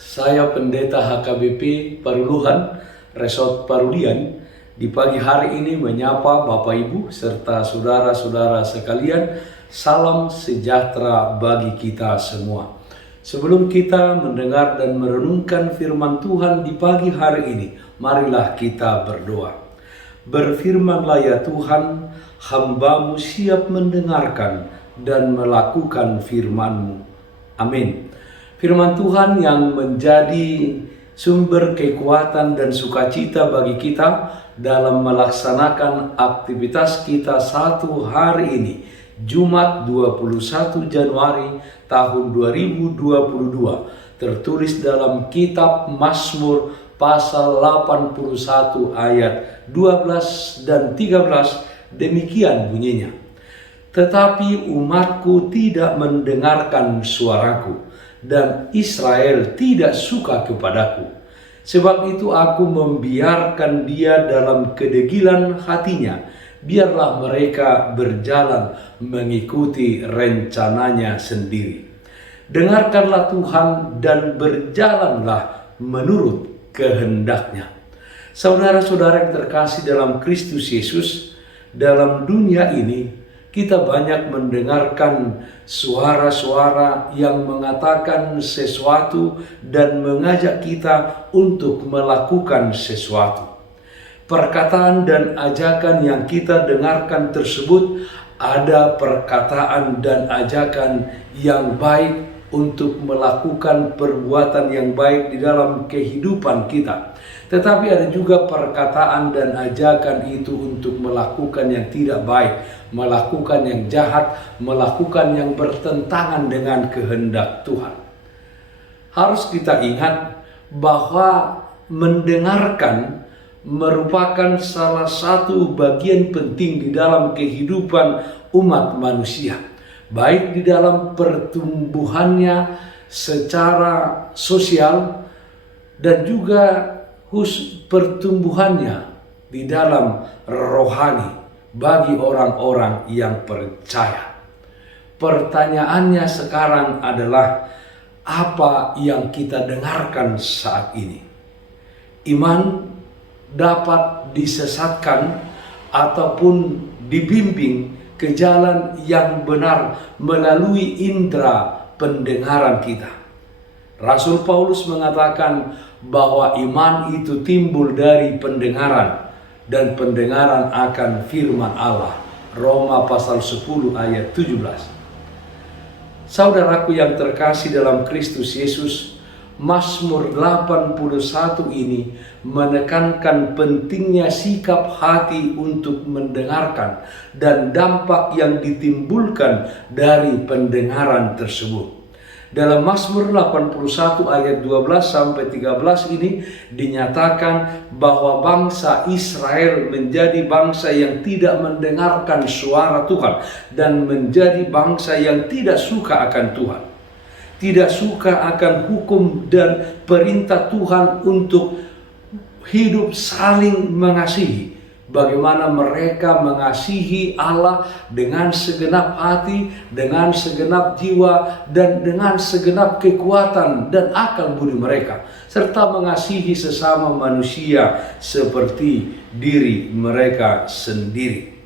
Saya Pendeta HKBP Paruluhan, Resort Parulian, di pagi hari ini menyapa Bapak Ibu serta saudara-saudara sekalian. Salam sejahtera bagi kita semua. Sebelum kita mendengar dan merenungkan firman Tuhan di pagi hari ini, marilah kita berdoa. Berfirmanlah ya Tuhan, hamba-Mu siap mendengarkan dan melakukan firman-Mu. Amin. Firman Tuhan yang menjadi sumber kekuatan dan sukacita bagi kita dalam melaksanakan aktivitas kita satu hari ini, Jumat 21 Januari tahun 2022, tertulis dalam kitab Mazmur pasal 81 ayat 12 dan 13, demikian bunyinya. Tetapi umatku tidak mendengarkan suaraku, dan Israel tidak suka kepadaku. Sebab itu aku membiarkan dia dalam kedegilan hatinya. Biarlah mereka berjalan mengikuti rencananya sendiri. Dengarkanlah Tuhan dan berjalanlah menurut kehendaknya. Saudara-saudara yang terkasih dalam Kristus Yesus, dalam dunia ini kita banyak mendengarkan suara-suara yang mengatakan sesuatu dan mengajak kita untuk melakukan sesuatu. Perkataan dan ajakan yang kita dengarkan tersebut ada perkataan dan ajakan yang baik untuk melakukan perbuatan yang baik di dalam kehidupan kita. Tetapi ada juga perkataan dan ajakan itu untuk melakukan yang tidak baik, melakukan yang jahat, melakukan yang bertentangan dengan kehendak Tuhan. Harus kita ingat bahwa mendengarkan merupakan salah satu bagian penting di dalam kehidupan umat manusia, baik di dalam pertumbuhannya secara sosial dan juga pertumbuhannya di dalam rohani bagi orang-orang yang percaya. Pertanyaannya sekarang adalah, apa yang kita dengarkan saat ini? Iman dapat disesatkan ataupun dibimbing ke jalan yang benar melalui indera pendengaran kita. Rasul Paulus mengatakan bahwa iman itu timbul dari pendengaran, dan pendengaran akan firman Allah. Roma pasal 10 ayat 17. Saudaraku yang terkasih dalam Kristus Yesus, Mazmur 81 ini menekankan pentingnya sikap hati untuk mendengarkan dan dampak yang ditimbulkan dari pendengaran tersebut. Dalam Mazmur 81 ayat 12 sampai 13 ini dinyatakan bahwa bangsa Israel menjadi bangsa yang tidak mendengarkan suara Tuhan dan menjadi bangsa yang tidak suka akan Tuhan. Tidak suka akan hukum dan perintah Tuhan untuk hidup saling mengasihi. Bagaimana mereka mengasihi Allah dengan segenap hati, dengan segenap jiwa, dan dengan segenap kekuatan dan akal budi mereka, serta mengasihi sesama manusia seperti diri mereka sendiri.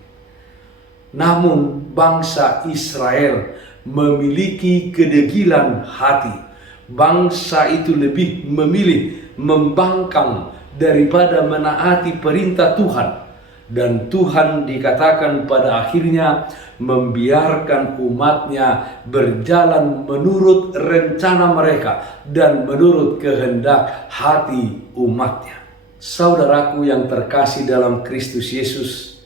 Namun bangsa Israel memiliki kedegilan hati. Bangsa itu lebih memilih membangkang daripada menaati perintah Tuhan. Dan Tuhan dikatakan pada akhirnya membiarkan umatnya berjalan menurut rencana mereka dan menurut kehendak hati umatnya. Saudaraku yang terkasih dalam Kristus Yesus,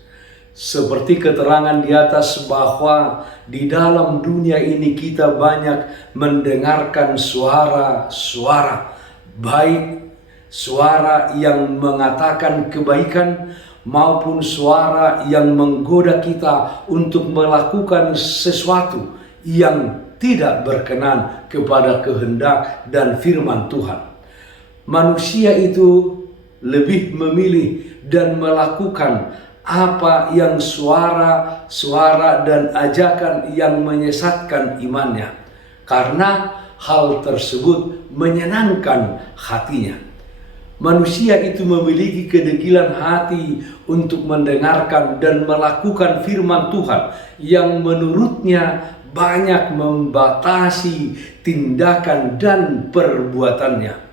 seperti keterangan di atas bahwa di dalam dunia ini kita banyak mendengarkan suara-suara baik, suara yang mengatakan kebaikan, maupun suara yang menggoda kita untuk melakukan sesuatu yang tidak berkenan kepada kehendak dan firman Tuhan. Manusia itu lebih memilih dan melakukan apa yang suara-suara dan ajakan yang menyesatkan imannya, karena hal tersebut menyenangkan hatinya. Manusia itu memiliki kedegilan hati untuk mendengarkan dan melakukan firman Tuhan yang menurutnya banyak membatasi tindakan dan perbuatannya.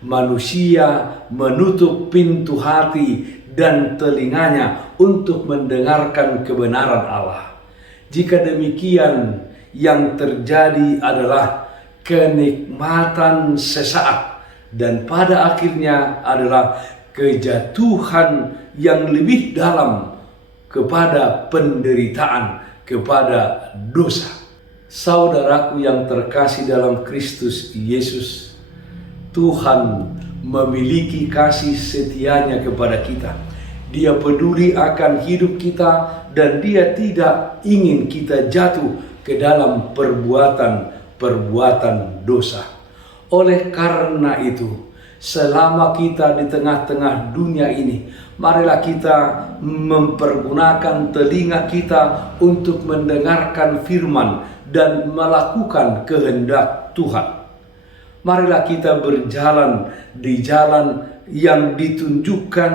Manusia menutup pintu hati dan telinganya untuk mendengarkan kebenaran Allah. Jika demikian, yang terjadi adalah kenikmatan sesaat, dan pada akhirnya adalah kejatuhan yang lebih dalam kepada penderitaan, kepada dosa. Saudaraku yang terkasih dalam Kristus Yesus, Tuhan memiliki kasih setianya kepada kita. Dia peduli akan hidup kita dan Dia tidak ingin kita jatuh ke dalam perbuatan dosa. Oleh karena itu, selama kita di tengah-tengah dunia ini, marilah kita mempergunakan telinga kita untuk mendengarkan firman dan melakukan kehendak Tuhan. Marilah kita berjalan di jalan yang ditunjukkan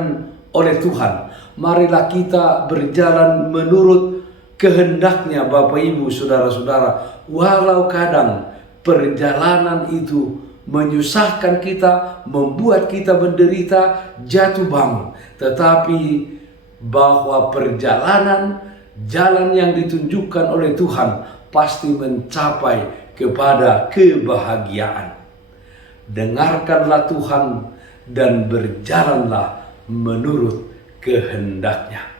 oleh Tuhan. Marilah kita berjalan menurut kehendaknya, Bapak Ibu, saudara-saudara. Walau kadang perjalanan itu menyusahkan kita, membuat kita menderita, jatuh bangun. Tetapi bahwa perjalanan, jalan yang ditunjukkan oleh Tuhan pasti mencapai kepada kebahagiaan. Dengarkanlah Tuhan dan berjalanlah menurut kehendaknya.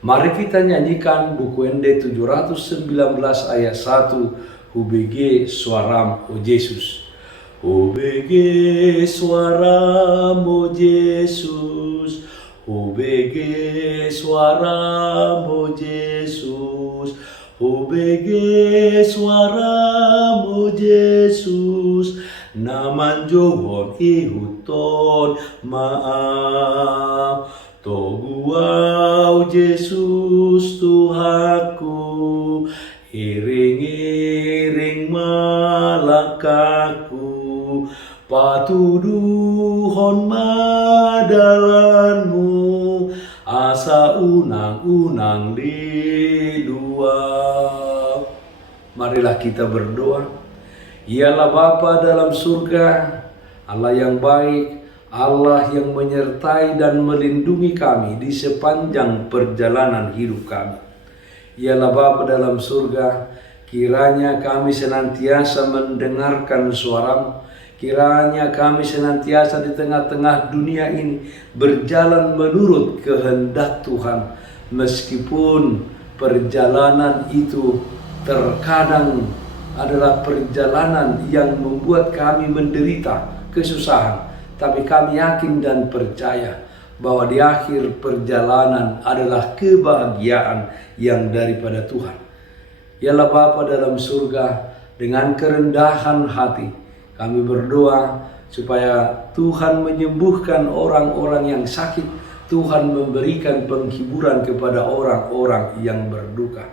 Mari kita nyanyikan buku ND 719 ayat 1. UBG suaram o Yesus. UBG suaram o Yesus. UBG suaram o Yesus. UBG suaram o Yesus. Naman johon ihuton maaf. Toguau Yesus Tuhanku. Iring-iring malakaku, patuduhon madalanmu, asa unang-unang di luar. Marilah kita berdoa. Ialah Bapa dalam surga, Allah yang baik, Allah yang menyertai dan melindungi kami di sepanjang perjalanan hidup kami. Ialah Bapa dalam surga, kiranya kami senantiasa mendengarkan suara-Mu, kiranya kami senantiasa di tengah-tengah dunia ini berjalan menurut kehendak Tuhan, meskipun perjalanan itu terkadang adalah perjalanan yang membuat kami menderita kesusahan, tapi kami yakin dan percaya bahwa di akhir perjalanan adalah kebahagiaan yang daripada Tuhan. Ialah Bapa dalam surga, dengan kerendahan hati kami berdoa supaya Tuhan menyembuhkan orang-orang yang sakit, Tuhan memberikan penghiburan kepada orang-orang yang berduka.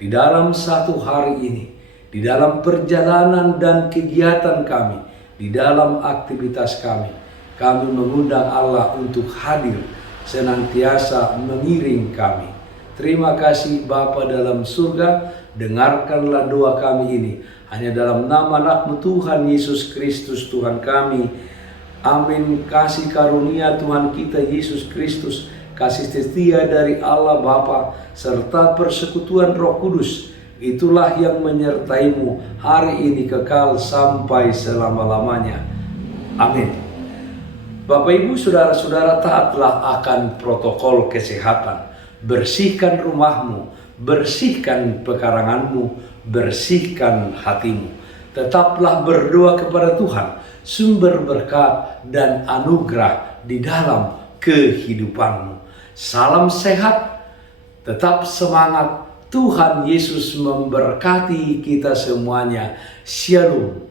Di dalam satu hari ini, di dalam perjalanan dan kegiatan kami, di dalam aktivitas kami mengundang Allah untuk hadir senantiasa mengiring kami. Terima kasih Bapa dalam surga, dengarkanlah doa kami ini. Hanya dalam nama anak-Mu Tuhan Yesus Kristus Tuhan kami. Amin. Kasih karunia Tuhan kita Yesus Kristus, kasih setia dari Allah Bapa, serta persekutuan Roh Kudus, itulah yang menyertai-Mu hari ini kekal sampai selama-lamanya. Amin. Bapak Ibu saudara-saudara, taatlah akan protokol kesehatan. Bersihkan rumahmu, bersihkan pekaranganmu, bersihkan hatimu. Tetaplah berdoa kepada Tuhan, sumber berkat dan anugerah di dalam kehidupanmu. Salam sehat, tetap semangat. Tuhan Yesus memberkati kita semuanya. Shalom.